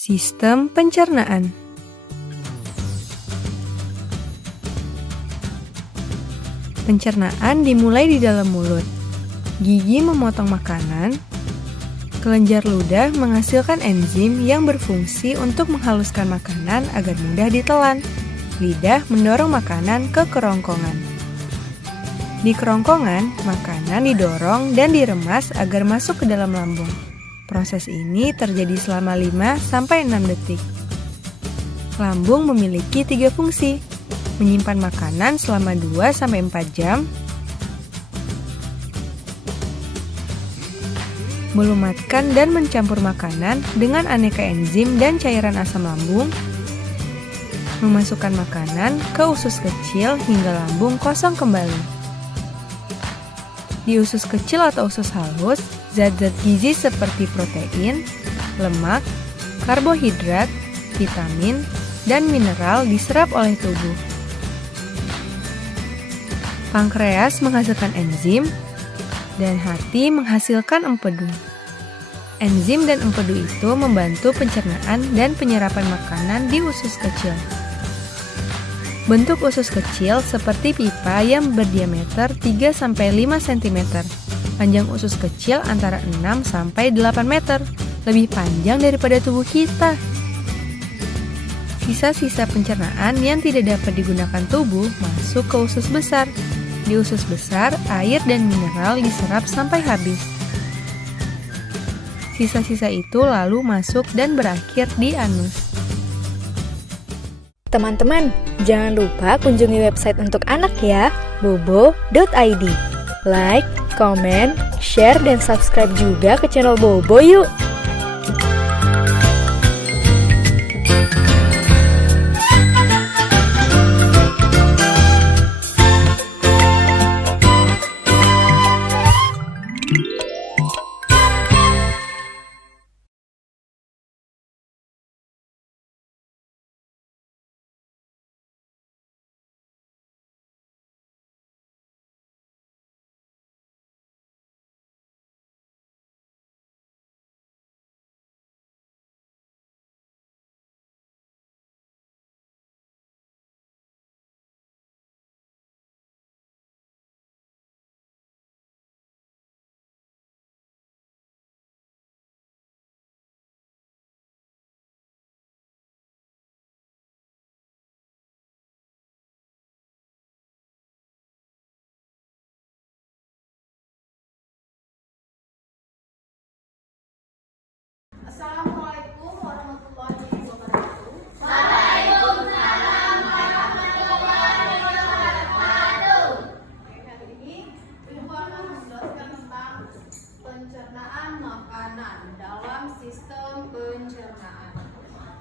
Sistem pencernaan. Pencernaan dimulai di dalam mulut. Gigi memotong makanan. Kelenjar ludah menghasilkan enzim yang berfungsi untuk menghaluskan makanan agar mudah ditelan. Lidah mendorong makanan ke kerongkongan. Di kerongkongan, makanan didorong dan diremas agar masuk ke dalam lambung. Proses ini terjadi selama 5-6 detik. Lambung memiliki 3 fungsi: menyimpan makanan selama 2-4 jam, melumatkan dan mencampur makanan dengan aneka enzim dan cairan asam lambung, memasukkan makanan ke usus kecil hingga lambung kosong kembali. Di usus kecil atau usus halus, zat-zat gizi seperti protein, lemak, karbohidrat, vitamin, dan mineral diserap oleh tubuh. Pankreas menghasilkan enzim, dan hati menghasilkan empedu. Enzim dan empedu itu membantu pencernaan dan penyerapan makanan di usus kecil. Bentuk usus kecil seperti pipa yang berdiameter 3-5 cm. Panjang usus kecil antara 6-8 meter, lebih panjang daripada tubuh kita. Sisa-sisa pencernaan yang tidak dapat digunakan tubuh masuk ke usus besar. Di usus besar, air dan mineral diserap sampai habis. Sisa-sisa itu lalu masuk dan berakhir di anus. Teman-teman, jangan lupa kunjungi website untuk anak ya, bobo.id. Like, komen, share, dan subscribe juga ke channel Bobo yuk! Assalamualaikum warahmatullahi wabarakatuh. Waalaikumsalam warahmatullahi wabarakatuh. Hari ini Ibu akan menjelaskan tentang pencernaan makanan dalam sistem pencernaan.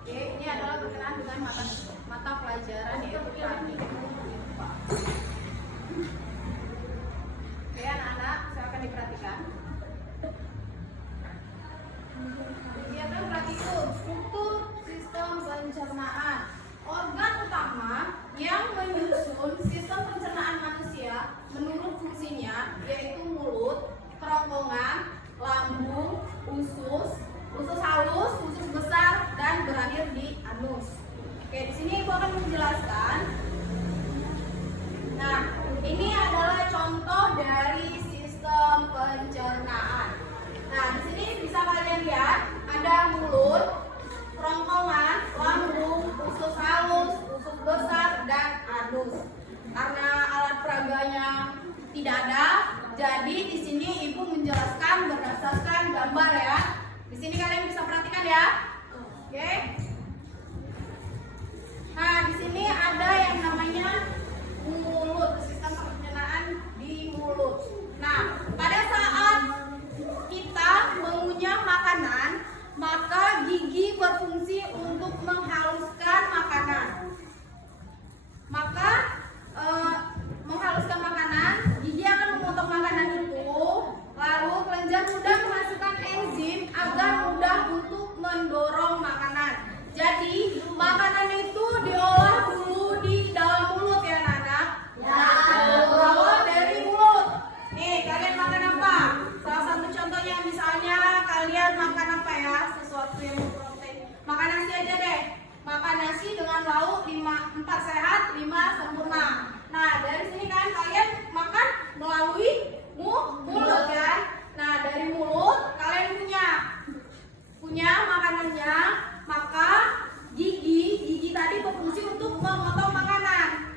Oke, ini adalah berkenaan dengan mata pelajaran yaitu teknik IPA. Oke, anak-anak, silakan diperhatikan. Kegiatan praktikum struktur sistem pencernaan. Organ utama yang menyusun sistem pencernaan manusia menurut fungsinya yaitu mulut, kerongkongan, lambung, usus halus, usus besar, dan berakhir di anus. Oke, di sini Ibu akan menjelaskan. Nah, ini adalah contoh dari sistem pencernaan. Nah, di sini bisa kalian lihat ada mulut, kerongkongan, lambung, usus halus, usus besar, dan anus. Karena alat peraganya tidak ada, jadi di sini Ibu menjelaskan berdasarkan gambar ya. Di sini kalian bisa perhatikan ya. Oke. Nah, di sini ada yang namanya mulut, sistem pencernaan di mulut. Nah, pada saat kita mengunyah makanan, maka gigi berfungsi untuk menghaluskan makanan. Maka menghaluskan makanan, gigi akan memotong makanan itu, lalu kelenjar ludah menghasilkan enzim agar mudah untuk mendorong makanan. Jadi makanan itu diolah dulu di dalam mulut ya anak-anak. Berawal dari mulut. Nih, kalian makan apa? Salah satu contohnya misalnya kalian makan apa ya? Sesuatu yang berprotein makan nasi aja deh. Makan nasi dengan lauk 4 sehat, 5 sempurna. Nah, dari sini kan kalian makan melalui mulut kan. Nah, dari mulut kalian punya makanannya, maka gigi tadi berfungsi untuk memotong makanan,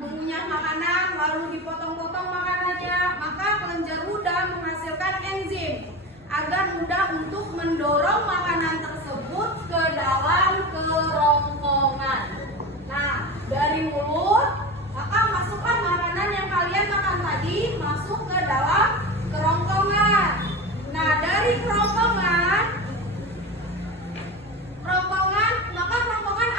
mengunyah makanan lalu dipotong-potong makanannya, maka kelenjar ludah menghasilkan enzim agar mudah untuk mendorong makanan tersebut ke dalam kerongkongan. Nah, dari mulut maka masukkan makanan yang kalian makan tadi masuk ke dalam kerongkongan. Nah, dari kerongkongan maka kerongkongan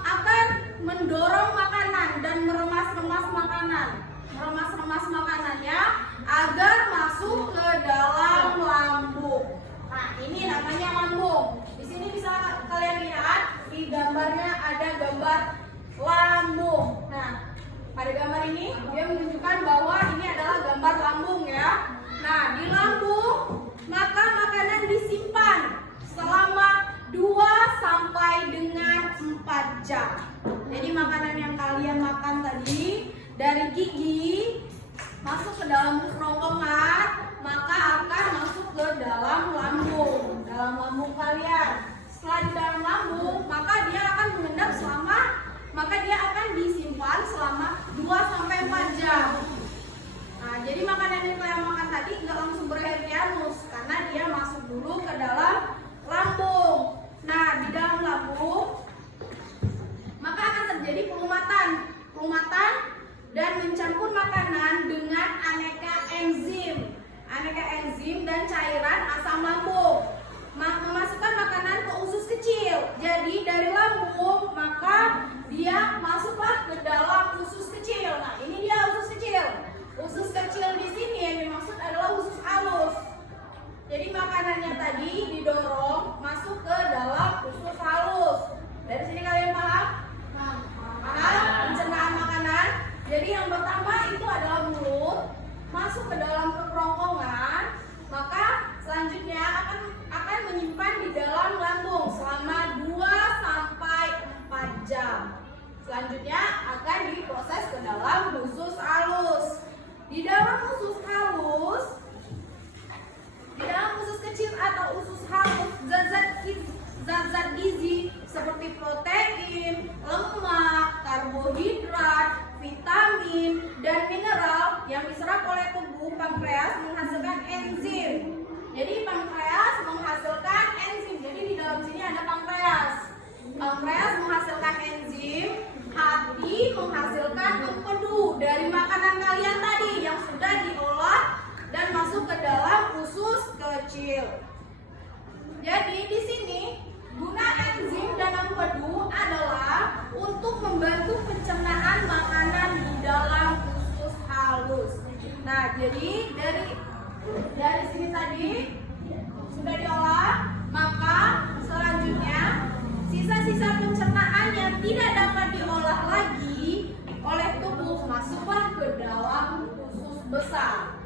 akan mendorong makanan dan meremas-remas makanannya agar masuk ke dalam lambung. Nah, ini namanya lambung. Di sini bisa kalian lihat di gambarnya ada gambar lambung. Nah, pada gambar ini dia menunjukkan bahwa ini adalah gambar lambung ya. Nah, di lambung maka makanan disimpan selama 2 sampai dengan 4 jam. Jadi makanan yang kalian makan tadi dari gigi masuk ke dalam kerongkongan, maka akan masuk ke dalam lambung kalian. Setelah di dalam lambung, maka dia akan disimpan selama 2 sampai 4 jam. Nah, jadi makanan yang kalian makan tadi nggak langsung berakhir di anus, karena dia masuk dulu ke dalam lambung. Nah, di dalam lambung maka akan terjadi pelumatan dan mencampur makanan dengan aneka enzim dan cairan asam lambung, memasukkan makanan ke usus kecil. Jadi dari lambung maka dia masuklah ke dalam usus kecil. Nah, ini dia usus kecil. Usus kecil di sini yang dimaksud adalah usus halus. Jadi makanannya tadi didorong masuk ke dalam usus halus. Dari sini kalian paham? Paham pencernaan makanan. Jadi yang pertama itu adalah mulut, masuk ke dalam kerongkongan, maka selanjutnya akan menyimpan di dalam lambung selama 2 sampai 4 jam. Selanjutnya akan diproses ke dalam usus halus. Di dalam usus kecil atau usus halus, zat-zat gizi seperti protein, lemak, karbohidrat, vitamin, dan mineral yang diserap oleh tubuh pankreas menghasilkan enzim. Jadi pankreas menghasilkan enzim. Jadi di dalam sini ada pankreas. Pankreas menghasilkan enzim, hati menghasilkan empedu dari makanan kalian tadi yang sudah diolah dan masuk ke dalam usus kecil. Jadi di sini guna enzim dan empedu adalah untuk membantu pencernaan makanan di dalam usus halus. Nah, jadi dari sini tadi sudah diolah, maka selanjutnya sisa-sisa pencernaan yang tidak dapat diolah lagi oleh tubuh masuklah ke dalam usus besar.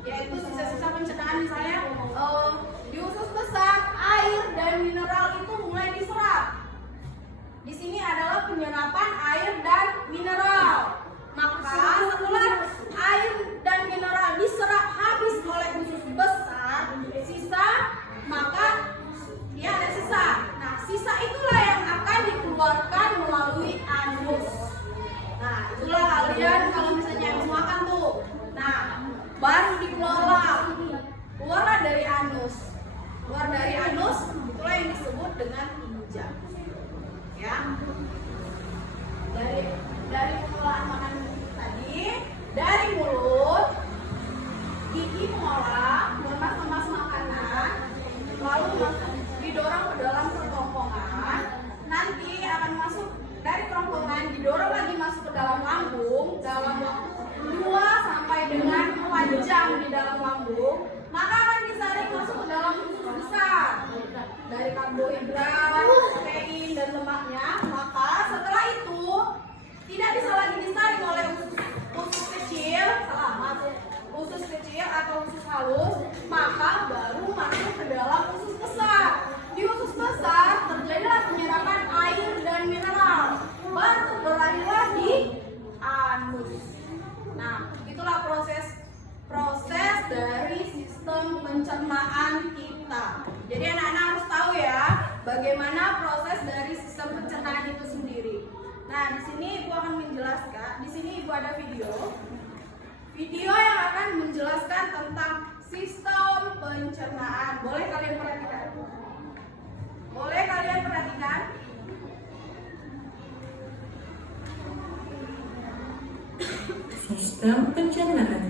Yaitu sisa-sisa pencernaan misalnya di usus besar air dan mineral itu mulai diserap. Di sini adalah penyerapan air dan mineral. Maka setelah air dan mineral diserap habis oleh usus besar, maka dia ada sisa. Nah, sisa itulah yang akan dikeluarkan melalui anus. Nah, itulah kalian kalau misalnya habis makan tuh. Nah, baru dikelola. Keluarlah dari anus. Keluar dari anus, itulah yang disebut dengan pijat. Ya. Dari pengolahan makanan tadi, dari mulut, gigi mengolah, mengemas makanan, lalu didorong ke dalam kerongkongan, nanti akan masuk dari kerongkongan, didorong lagi masuk ke dalam lambung, dalam waktu 2 sampai dengan 4 jam di dalam lambung, maka akan disaring masuk ke dalam usus besar dari karbohidrat, protein, dan lemaknya. Maka setelah itu tidak bisa lagi disaring oleh usus kecil atau usus halus, maka baru masuk ke dalam usus besar. bagaimana proses dari sistem pencernaan itu sendiri. Nah, di sini Ibu akan menjelaskan. Di sini Ibu ada video yang akan menjelaskan tentang sistem pencernaan. Boleh kalian perhatikan? Boleh kalian perhatikan? Sistem pencernaan.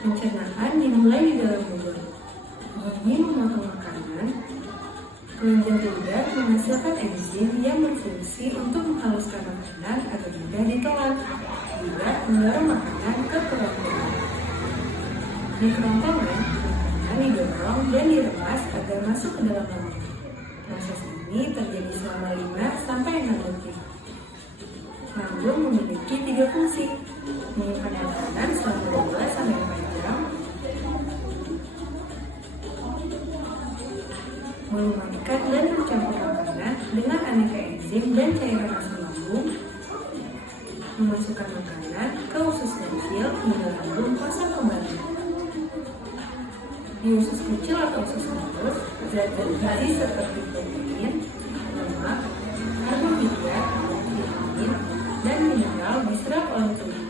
Pencernaan dimulai di dalam mulut. Bumi memotong makanan. Kelenjar lidah menghasilkan enzim yang berfungsi untuk menghaluskan makanan agar mudah ditelan, juga mendorong makanan ke kerongkongan. Di kerongkongan, makanan didorong dan diremas agar masuk ke dalam lambung. Proses ini terjadi selama 5-6 detik. Lambung memiliki 3 fungsi: menyimpan makanan selama 2-4 jam, melumatkan dan mencampur makanan dengan aneka enzim dan cairan asam lambung, memasukkan makanan ke usus kecil hingga lambung kosong kembali. Di usus kecil atau usus halus, zat-zat gizi seperti protein, lemak, karbohidrat, vitamin, dan mineral diserap oleh tubuh.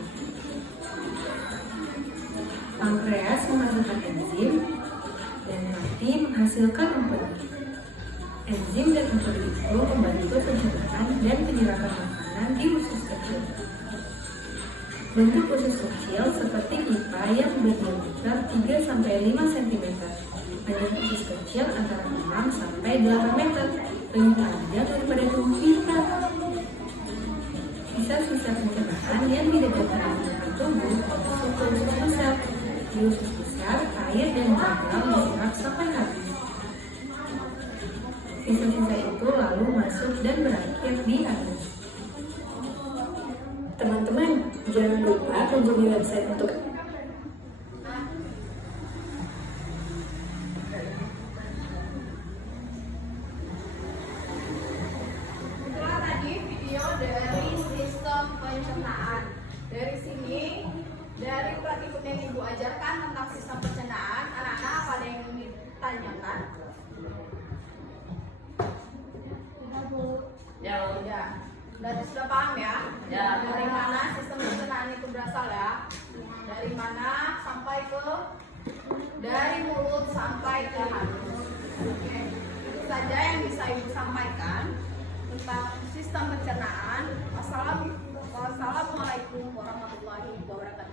Pankreas menghasilkan enzim dan mati menghasilkan empedu. Enzim dan empedu itu membantu pencernaan dan penyerapan makanan di usus kecil. Bentuk usus kecil seperti pipa yang berdiameter 3-5 cm. Panjang usus kecil antara 6-8 meter, lebih panjang daripada tubuh kita. Sisa-sisa pencernaan yang tidak dapat digunakan tubuh masuk ke usus besar. Di usus besar, air dan gagal diserap sampai habis. Sisa-sisa itu lalu masuk dan berakhir di anus. Teman-teman, jangan lupa kunjungi website untuk Itulah tadi video dari sistem pencernaan. Dari sini, dari praktikum yang Ibu ajarkan tentang sistem pencernaan, anak-anak apa ada yang ingin ditanyakan? Ya. Berarti sudah paham ya? Ya. Dari mana sistem pencernaan itu berasal ya? Dari mana sampai ke dari mulut sampai ke halus. Oke. Itu saja yang bisa Ibu sampaikan tentang sistem pencernaan. Wassalamualaikum warahmatullahi wabarakatuh.